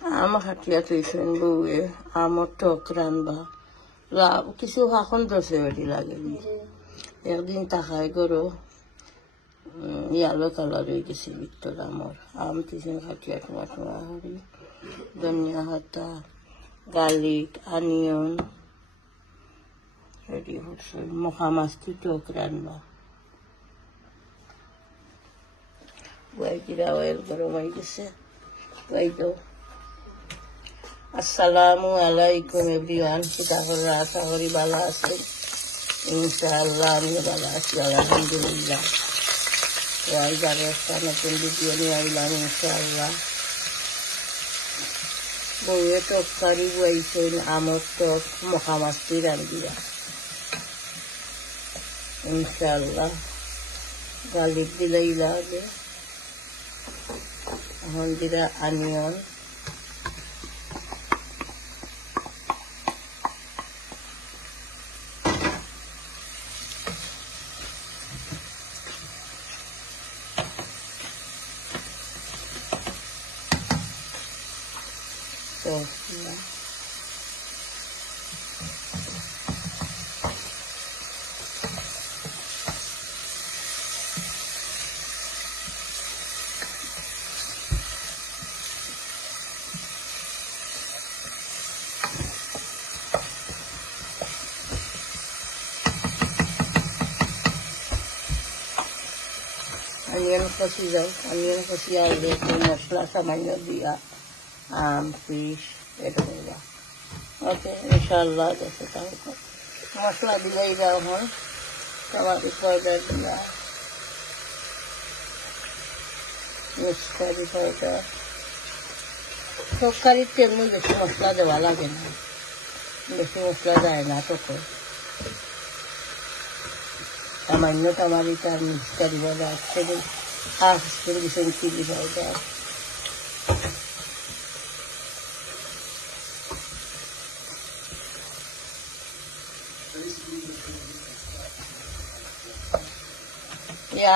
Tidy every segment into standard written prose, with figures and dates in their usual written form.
আম হাতিয়া তুইছেন বউয়ে আমর টক রানবা কিছু শাসন ধরছে বেটি লাগে একদিন তাকাই করো ইয়ালো কালার হয়ে গেছে ভিতর আমর আম তুইছেন হাতিয়া টুমা টুমা হরি ধনিয়া হাতা গার্লিক অনিয়ন রেডি হচ্ছে মহা মাছটি টক রানবা জিরা অয়েল গরম হয়ে গেছে দাও। আসসালামু আলাইকুম এভরিওয়ান, আশা করি ভালো আছেন। ইনশাআল্লাহ আমি ভালো আছি আলহামদুলিল্লাহ। আরো একটা নতুন ভিডিও নিয়ে আইলাম ইনশাআল্লাহ। বউয়ে তরকারি বইছেন আমর টক মহা মাছটি রান্ধিয়া ইনশাআল্লাহ। গার্লিক দিলেই লাগে, এখন দিলা অনিয়ন, অনিয়ন কষি যাও। অনিয়ন কষি আসলে একটু মশলা সামান্য দিয়া আম ফিশ এটা করবা। ওকে ইনশাআল্লাহ। দেখে তাহলে মশলা দিলেই যাও। এখন টমাটো পাউডার দিলা, মিক্স কারি পাউডার। তরকারির তেমনি বেশি মশলা দেওয়া লাগে না, বেশি মশলা দেয় না তখন। সামান্য টমাটো আর mix curry powder, half spoon দিচ্ছেন চিলি পাউডার।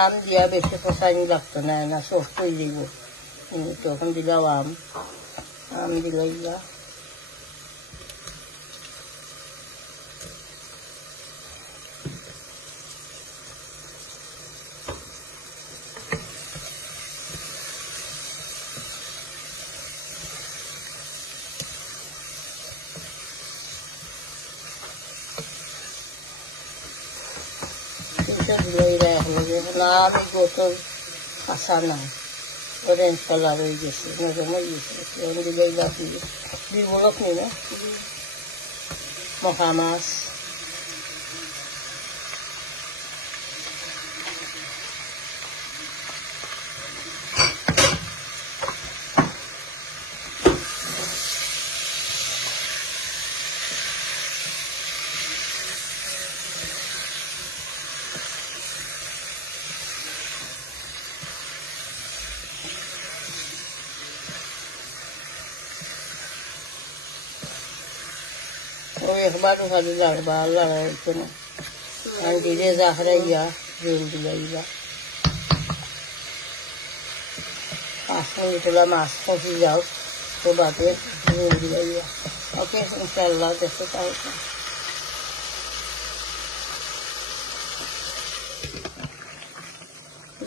আম দিয়া বেশি কষানি লাগতো না, না সফট হয়ে যাব। তখন দিলাম আম দিলাই যা আমি গোসল কাঁচা নাই, অরেঞ্জ কালার হয়ে গেছে, নরম হয়ে গেছে। দিলে বিবলক নিবে মহা মাছ, একবারও ভালো লাগবা লাগাইছে না। আর ধীরে জাহরাইয়া জল দিলাইবা। 5 মিনিট হলে মাছ কষি যাও, তো বাদে জল দিলাইবা। ওকে ইনশাআল্লাহ। দেখতে পাই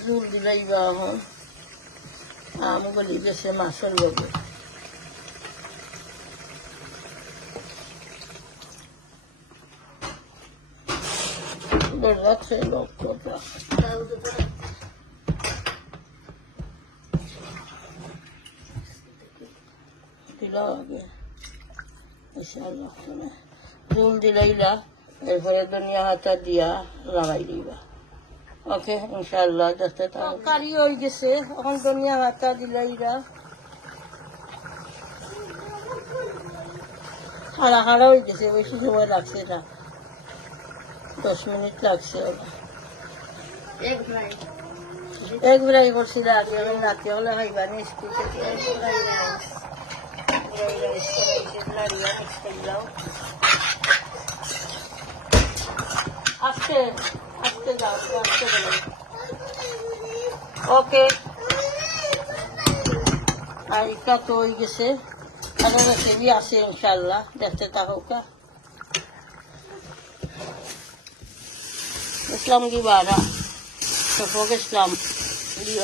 জল দিলাইবা। এখন আম গলি গেছে মাছের লগে। Verdad se lo compra. Dilaw aগে ইনশাআল্লাহ। জল দিলাইলা, এরপরে ধনিয়া হাতা দিয়া লাগাই দিবা। ওকে ইনশাআল্লাহ। দেখতে তরকারি হয়ে গেছে, এখন ধনিয়া হাতা দিলাইলা। হাড়া হাড়া হয়ে গেছে, বেশি সময় লাগছে না, 10 মিনিট লাগছে। এক ফ্রাই করছি আগে, রাতে হলে খাইবানি স্কুল থেকে। আস্তে আস্তে যাও, আস্তে যাও। ওকে আর এটা তো হয়ে গেছে, আরো রেসিপি আছে ইনশাল্লাহ, দেখতে থাকুক। ইসলাম কি বারা সফক ইসলাম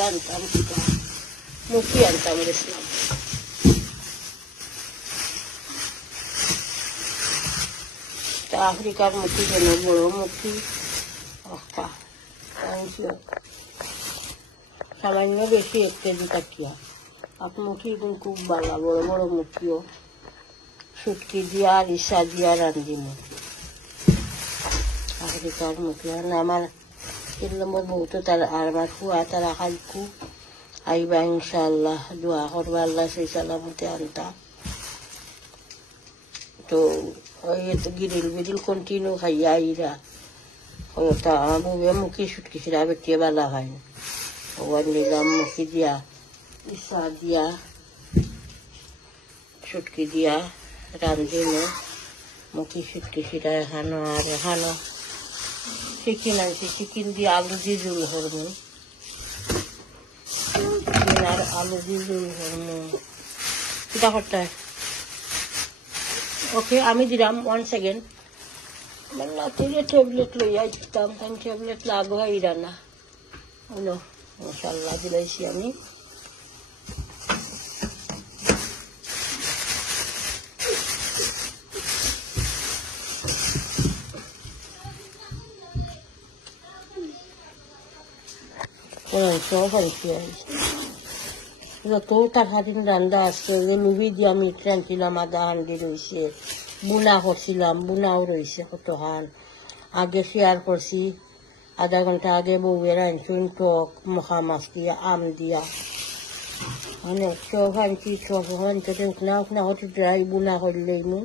আনতাম, মুখি আনতাম ইসলাম। আফ্রিকার মুখি যেন বড় মুখি সামান্য বেশি 1 কেজি টাকিয়া আপ মুখি খুব ভালো, বড় বড় মুখিও শুটকি দিয়া আর ইসা দিয়া রান্ধি মুখি আফ্রিকার মুখি। আমার নম্বর বহুত তারা আর আমার খুয়া তারা খাইকু আইবা ইনশাআল্লাহ, দোয়া করবা আল্লাহ সেই সালামতে আনতা। তো ওই তো গিরিল বিরিল কন্টিনিউ খাইয়া আইরা ওটা আমার মুখি শুটকি সিরা বেটিয়ে বালা হয় না। ওয়ান নিলাম মুখি দিয়া ইসা দিয়া শুটকি দিয়া রান্ধি মুখি শুটকি সিরা এখানো। আর এখানো চিকেন আনছি, চিকেন দিয়ে আলু দিয়ে জোল করবো, চিকেন আর আলু দিয়ে জোল করবো। কিটা করতে হয়? ওকে আমি দিলাম 1 সেকেন্ড। লাতিরে ট্যাবলেট লইয়া দিতাম, কারণ ট্যাবলেট লাগবা ইরা না হলো। মশাল্লা দিলাইছি আমি। সব আনছি যত টাকাদিন রান্না আসছে, লুবি দিয়ে আমি রাঁধছিলাম, আধা হান্ডি রয়েছে, বুনা করছিলাম, বুনাও রয়েছে কতখান। আগে শেয়ার করছি, আধা ঘন্টা আগে বউয়ের আনছুন টক মখা মাছ দিয়া, আম দিয়া, মানে চপ আনছি। চপ আনতে উঠনা উঠনা হতে ড্রাই বুনা করলেই মু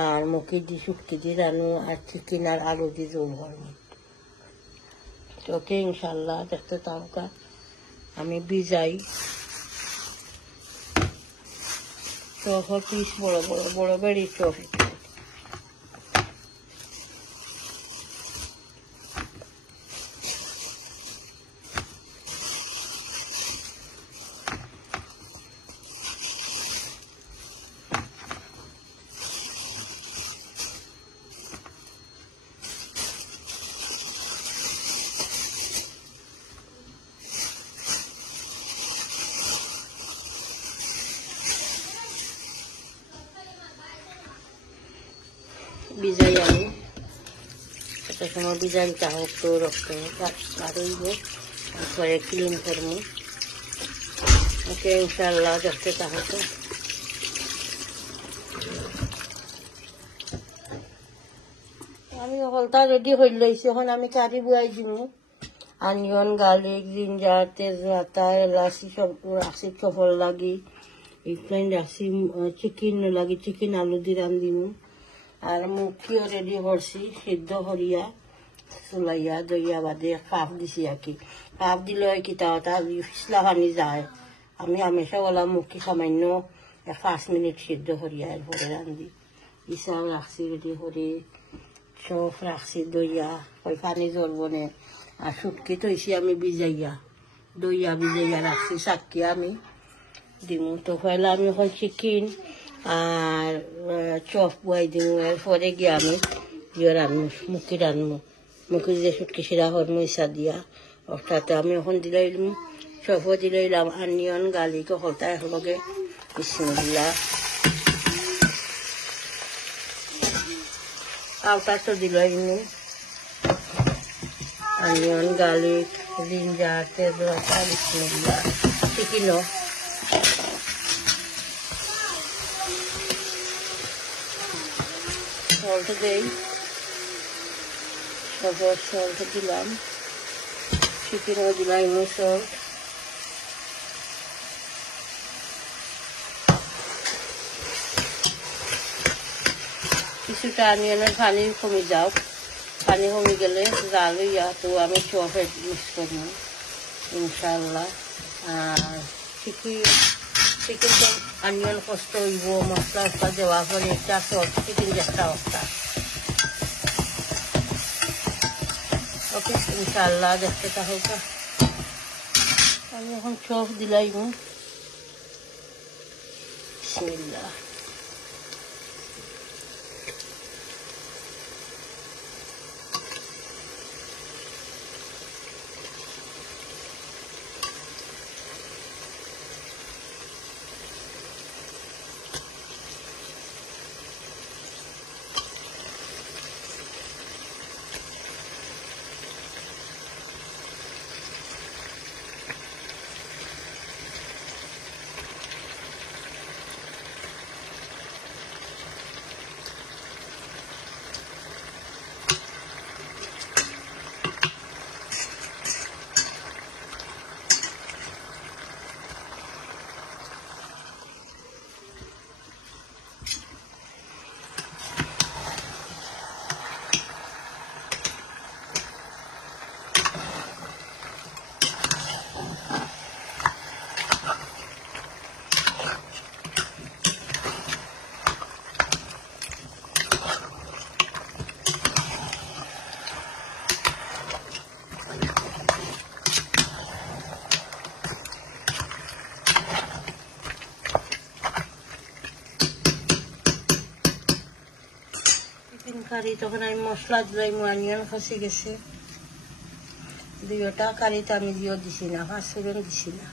আর মুখি দি শুটকি দিয়ে রানু, আর চিকেন আর আলু দিয়ে জোল করবো। ওকে ইনশাল্লাহ দেখতে থাকা। আমি বিজাই চপ পিস বড় বড় বড় বেড়ি চপ। বিজাই আমি একটা সময় বিজাই চাহক তো রক্ত বাড়ইব, তারপরে ক্লিন করবো। ওকে ইনশাল্লাহ দেখতে চাহক। আমি হলতা রেডি হয়ে লইছি, এখন আমি কারি বুয়াই দিব। আনিয়ন, গার্লিক, জিঞ্জার, তেজপাতা, এলাচি সব রাখছি চপল লাগি, এইখানে রাখছি চিকেন লাগি, চিকেন আলু দিয়ে রান্ধিম। আর মুখিও রেডি করছি, সিদ্ধ করিয়া চুলাইয়া দইয়া বাদে পাপ দিছি আর কি। পাপ দিলে কি তা ফিসলা পানি যায়। আমি হামেশা বললাম মুখি সামান্য 5 মিনিট সিদ্ধ করিয়া এরপরে রান্ধি। ইসাও রাখছি রেডি করে, চপ রাখছি দইয়া, ওই পানি জ্বলবো না। আর শুটকি তৈছি আমি ভিজাইয়া, দইয়া ভিজাইয়া রাখছি চাকিয়া আমি দিমু। তো পয়লা আমি এখন চিকেন আর চপ বুয়াই দিমু, এরপরে গিয়ে আমি ইয়ে রানবো, মুখি রানবো। মুখি যে শুটকি সিরা করবো ইসা দিয়া, অর্থাৎ আমি এখন দিলাইলাম চপও দিলাইলাম, আনিয়ন গার্লিক হলতা একলগে বিসমিল্লাহ। আওটা তো দিলাইনি, অনিয়ন, গার্লিক, জিঞ্জার, তেজপাতা, বিসমিল্লাহ। চিকেনও সল্ট দেই, সব সল্ট দিলাম, চিকেনও দিলাম সল্ট। কিছুটা অনিয়নের পানি কমে যাও, পানি কমে গেলে জাল হইয়া তো আমি চপে মিক্স করবো ইনশাল্লাহ। আর চিকেন তো অনিয়ন কষ্ট হইব, মশলা উসলা দেওয়ার পরে একটা চপ চিকেন একটা অবস্থা। ওকে ইনশাল্লাহ দেখতে থাকুক। আমি এখন চপ দিলাইব, বিসমিল্লাহ। কারি তখন আমি মশলা দিলাম, অনিয়ন খসে গেছে, দুইটা কারিতে আমি দিও দিছি না, পাঁচফোড়ন দিছি না।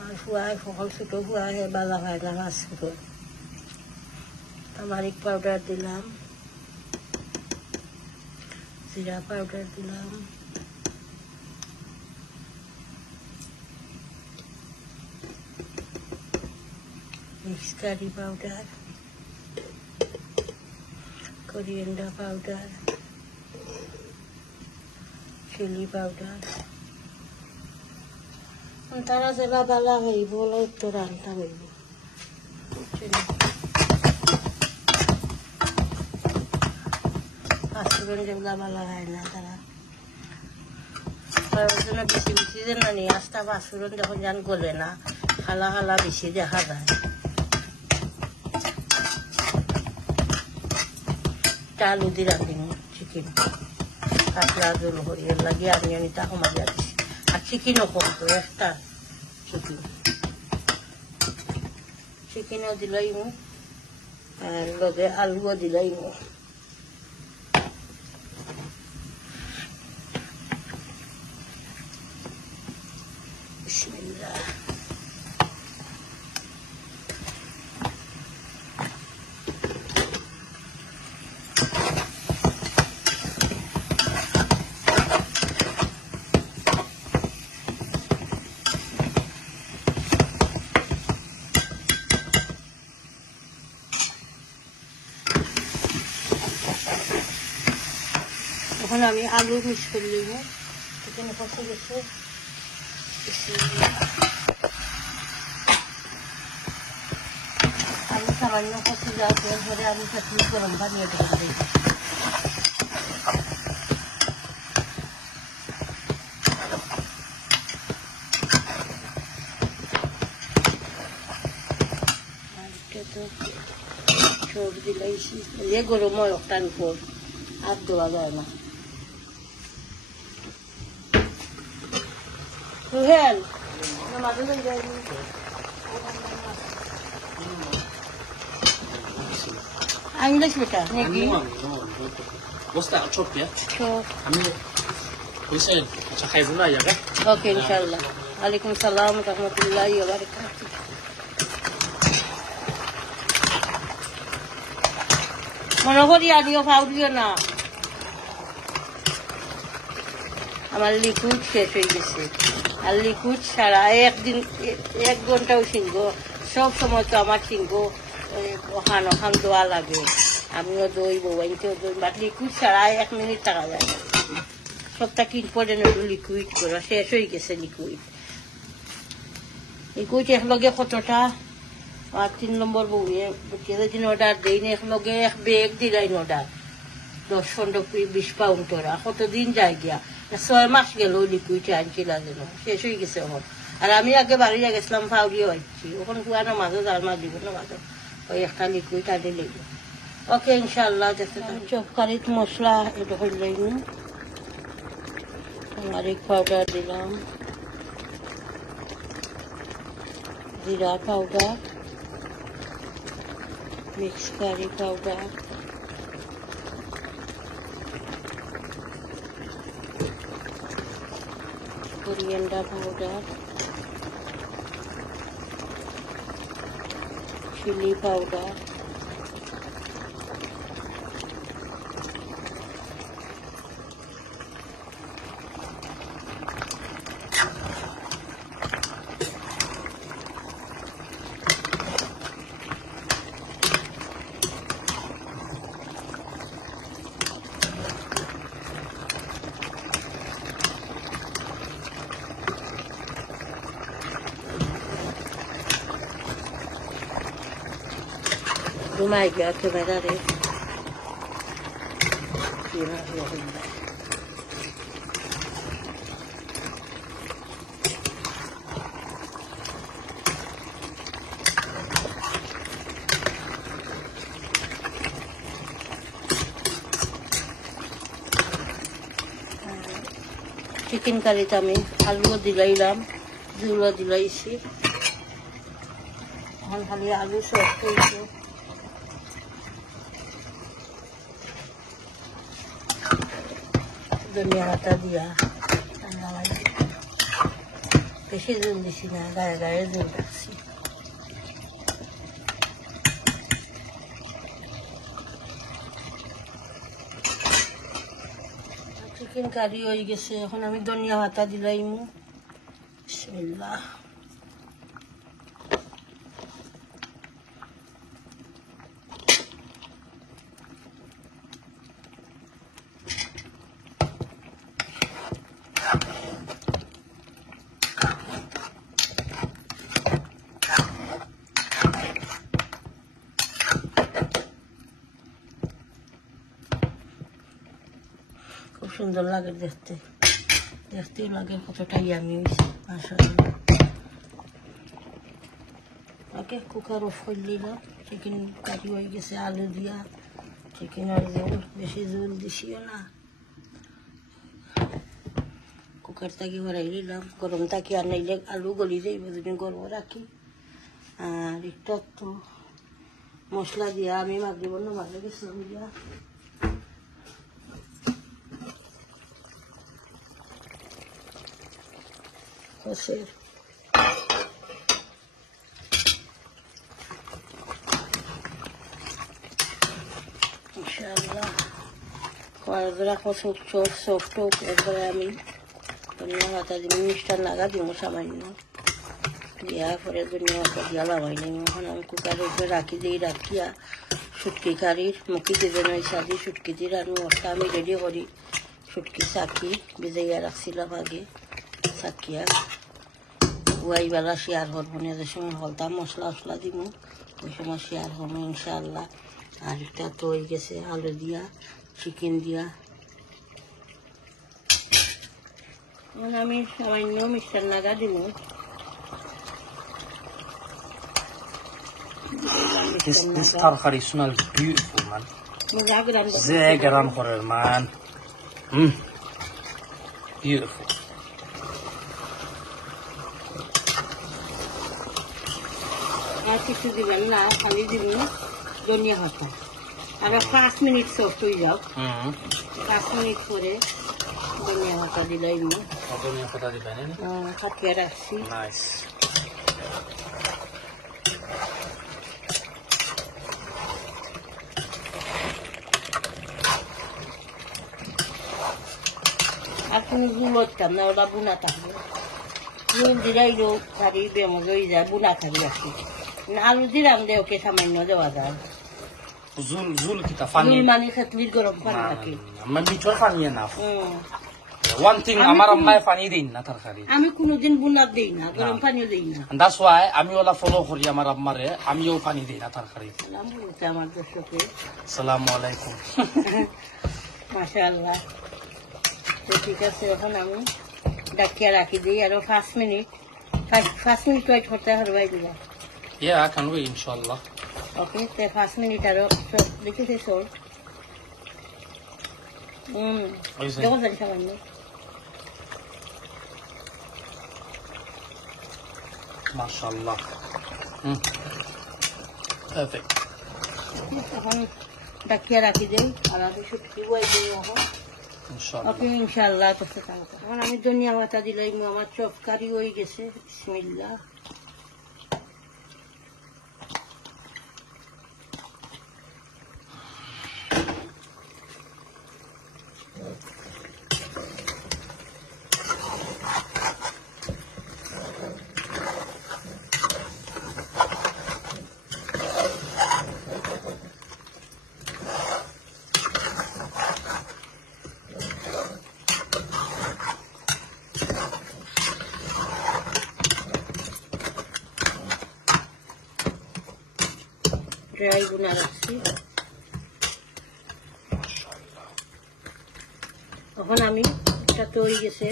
আর ফুয়াই সকল ছোটো ফুয়া হে বালা হয় না পাঁচফোড়ন। টার্মারিক পাউডার দিলাম, জিরা পাউডার দিলাম, mix curry powder, coriander powder, chili powder. তারা যেটা বালা হইব তো রান্না হইব। পাঁচফোড়ন যেগুলা বালা হয় না তারা বেশি বেশি যে না নিয়ে আসতে, পাঁচফোড়ন যখন যান গলে না, খালা খালা বেশি দেখা যায়। আলু দিয়ে রাঁধিম চিকেন, কাতলা জল হরিয়ে লাগিয়ে আমি তা কমা দিয়া দিছি। আর চিকেনও কমতো একটা চিকেনও দিলাইমু, আর লগে আলুও দিলাইমু। বিসমিল্লাহ। এখন আমি আলু মিক্স করে নেব, চিকেন কষে গেছে। আলু সামান্য কষে যাওয়ার পরে আমি চাটনি গরম পানি দিয়ে দিই। সব দিলাইছি, এ গরম হয় একটার উপর আর দেওয়া যায় না। Ruhel, nama dulu jadi. English beta, negi. What's that? Chop ya? Chop. Kami Hussein, macam khairuna ya kan? Okay, inshallah. Waalaikumsalam warahmatullahi wabarakatuh. Monohori adio paudio na. আমার লিকুইড শেষ হয়ে গেছে, আর লিকুইড ছাড়া একদিন 1 ঘন্টাও শিখবো। সব সময় তো আমার শিখবো ওখান দোয়া লাগে, আমিও দই বউবাইতেও দই, বাট লিকুইড ছাড়া 1 মিনিট টাকা যায় না। সবটা ইম্পর্টেন্ট হলো লিকুইড করা, শেষ হয়ে গেছে লিকুইড। লিকুইড একলগে কতটা, আর 3 নম্বর বউয়ে যেদিন অর্ডার দেই না একলগে 1 ব্যাগ দিলাই অর্ডার, 10-15-20 পাউন্ড তোরা কতদিন যায় গিয়া। 6 মাস গেল লিকুইড আনছিল যেন, শেষ হয়ে গেছে এখন। আর আমি আগে বাড়িয়ে গেছিলাম ফাউরিও আসছি, ওখান পুয়ানো মাঝে যার মাছ দিব না মাঝে, ওই একটা লিকুইড আনি লাগবে। ওকে ইনশাল্লাহ। চপকারিত মশলা এটা হইলে টার্মারিক পাউডার দিলাম, জিরা powder, mixed curry powder, coriander powder, chili powder, rumah aja kamera deh. Kira ya. Chicken কারিতে আমি আলুও দিলাইলাম, ঝুলও দিলাইছি। এখন খালি আলু সফট হয়েছে। ধনিয়া পাতা দিয়া বেশি জল দিছি না, গায়ে গায়ে জল রাখছি। চিকেন কারি হয়ে গেছে, এখন আমি ধনিয়া পাতা দিলাইমু। বিসমিল্লাহ। খুব সুন্দর লাগে দেখতে, দেখতেও লাগে কতটা ইয়ামি হয়েছে মাশাআল্লাহ। ওকে কুকার অফ করে দিলাম। চিকেন কারি হয়ে গেছে আলু দিয়া, চিকেনের ঝোল, বেশি ঝোল দিছিও না। কুকার থাকি ভরাই দিলাম, গরম থাকি আর নাইলে আলু গলি যাইব যদি গরম রাখি। আর একটু মশলা দিয়া আমি মাগরিব নামাজে গেছিলাম দিয়া কষের ইনশাআল্লাহ রাখো সফট হোক। এরপরে আমি ধনিয়া পাতা দিব, মিষ্টার নাগা দিব সামান্য, দেওয়ার পরে ধনিয়া পাতা দিয়া লাগাই নিম। এখন আমি কুকারের উপরে রাখি দিই, রাখিয়া শুটকি কারির মুখিতে যেন সাদি শুটকি দিয়ে আর মশলা আমি রেডি করি। শুটকি চাকি ভিজাইয়া রাখছিলাম আগে, চাকিয়া ওয়াইবেলা শেয়ার করবো না, যে সময় হলতাম মশলা টসলা দিব ওই সময় শেয়ার করবো ইনশাআল্লাহ। আর এটা তো হয়ে গেছে আলু দিয়া, চিকেন দিয়া। আমি সামান্য মিষ্টার নাগা দিব। This tarhari smells beautiful, man. Zegeran horer, man. Beautiful. আর কিছু দিবেন না, খালি দিবেন ধনিয়া পাতা। আর 5 মিনিট সফট হয়ে যাও, 5 মিনিট পরে ধনিয়া পাতা দিলাই। ধনিয়া পাতা দিবেন, কাটিয়ে রাখছি। নাইস। আর কোনো জুল হতাম না, ওটা বুনা থাকবে। জুল দিলাইলেও কারি বেমজ হয়ে যায়, বুনা কারি আছে। আলু দিলাম দে ওকে সামান্য দেওয়া যায়। জুল কিতা পানি মানে খেতলির গরম পানি থাকে, মিঠর পানি না। One thing, আমার আম্মায় পানি দেন না তরকারি। আমি কোনোদিন বুনা দেই না, গরম পানিও দেই না। That's why আমি ওলা ফলো করি আমার আম্মারে, আমিও পানি দেই না তরকারি। সালাম বলতে আমার দর্শকে। আসসালামু আলাইকুম। মাশাআল্লাহ। তো ঠিক আছে, এখন আমি ডাকিয়া রাখি দিই আরো 5 মিনিট। 5 মিনিট ওয়েট করতে হবে ভাই দিবা। Yeah, I can wait, inshallah. ওকে, তো 5 মিনিট আরো দেখেছি সর। দেখো জানি সামান্য। MashaAllah. Perfect. এখন ডাকিয়া রাখি দেই আর আমি শুটকি বই দিই এখন ইনশাআল্লাহ ওকে ইনশাআল্লাহ করতে থাকবো এখন আমি ধনিয়া পাতা দিলাই আমার চপকারি হয়ে গেছে বিসমিল্লাহ ড্রাই গুনা রাখছি এখন আমি এটা তৈরি গেছে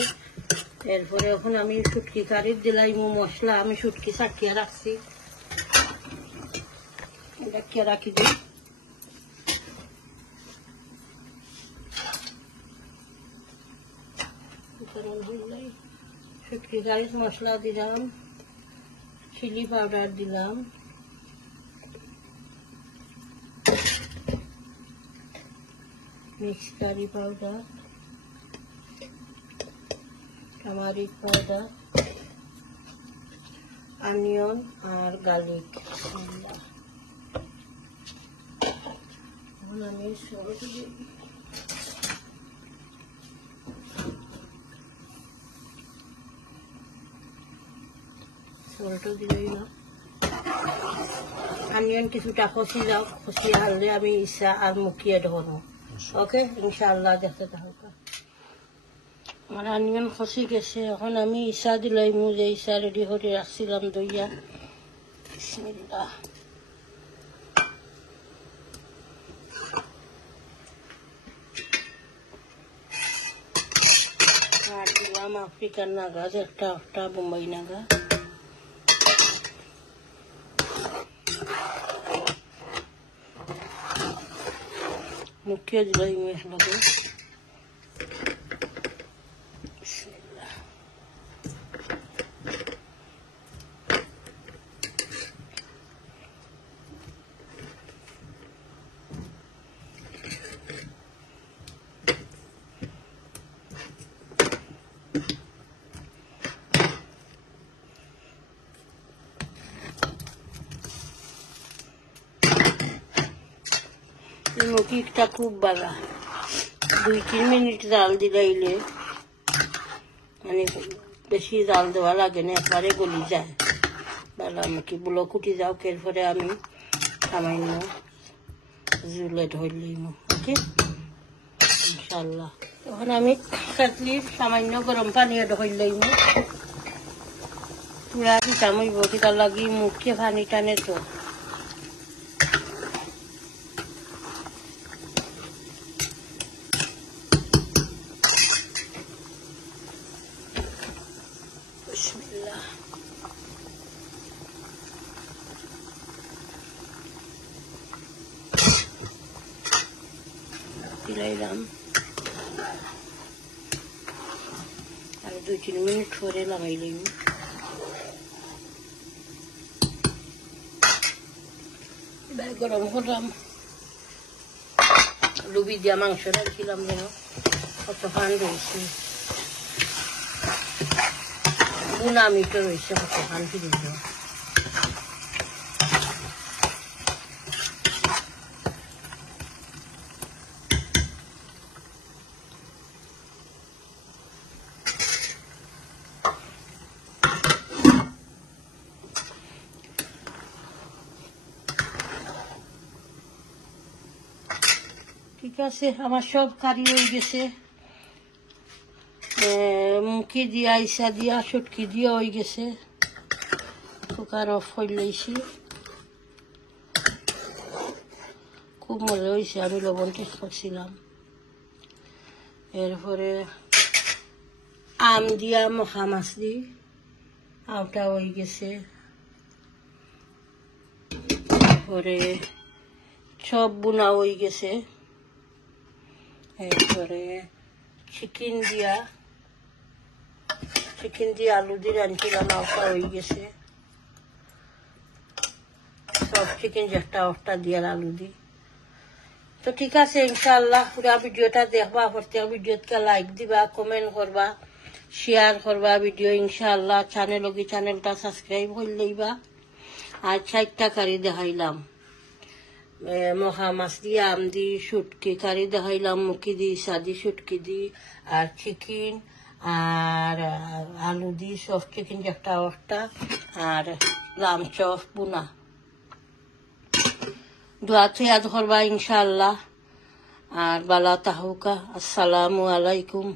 এরপরে এখন আমি শুটকি কারির দিলাই মশলা আমি শুটকি চাকিয়ে রাখছি ডাকিয়ে রাখি দিই শুটকি কারির মশলা দিলাম চিলি পাউডার দিলাম mix curry powder turmeric powder onion আর গার্লিক এখন আমি সল্ট দিই সল্ট দিলেই না অনিয়ন কিছুটা খসি যাও খসিয়ে হাললে আমি ইচ্ছা আর মুখিয়ে ঢোনো ওকে ইনশাআল্লাহ দেখতে থাকো আমার অনিয়ন খসি গেছে এখন আমি ইচ্ছা দিলাই যে ইচ্ছা রেডি করে রাখছিলাম দইয়া বিসমিল্লাহ আর দিলাম আফ্রিকান নাগাজ একটা বোম্বাই নাগা মুখিয়ে দিলাই মশলাকে মুখিটা খুব বালা 2-3 মিনিট জাল দিলাইলে মানে বেশি জাল দেওয়া লাগে না একবারে গলি যায় বালা মুখি বুলো কুটি যাও এরপরে আমি সামান্য জুলে ধরলাম ওকে ইনশাআল্লাহ এখন আমি কাটলির সামান্য গরম পানি ধরলাম পুরা দিতাম হইব কিতা লাগি মুখে পানি টানে তো দিলাম আর 2-3 মিনিট পরে লাগাইলাম এবার গরম করলাম লুবি দিয়া মাংস রাখছিলাম যেন কত ফান রয়েছে বুনা মিটো রয়েছে কত ফান ফিরে দেওয়া ঠিক আছে আমার সব কারি হয়ে গেছে মুখি দিয়া ইসা দিয়া শুটকি দিয়া হয়ে গেছে কুকার অফ হইলেছি খুব মজা হয়েছে আমি লবণ টেস্ট করছিলাম এরপরে আম দিয়া মখা মাছ দি আওটা হয়ে গেছে এরপরে সব বুনা হয়ে গেছে এরপরে চিকেন দিয়া আলু দিয়ে রাঁধছিলাম আওটা হয়ে গেছে সব চিকেন একটা দিয়ে আলু দি। তো ঠিক আছে, ইনশাআল্লাহ পুরা ভিডিওটা দেখবা, প্রত্যেক ভিডিওতে লাইক দিবা, কমেন্ট করবা, শেয়ার করবা ভিডিও ইনশাআল্লাহ। চ্যানেলটা সাবস্ক্রাইব করে লইবা। আর 4টা কারি দেখাইলাম, মহা মাছ দিয়ে আম দি, শুটকি কারি দেখাইলাম, মুখি দি, সাদি শুটকি দি, আর চিকেন আর আলু দি, সফট চিকেন একটা আর লাম চপ বুনা। দোয়াতে ইয়াদ করবা ইনশাআল্লাহ। আর বালা তাহুকা। আসসালামু আলাইকুম।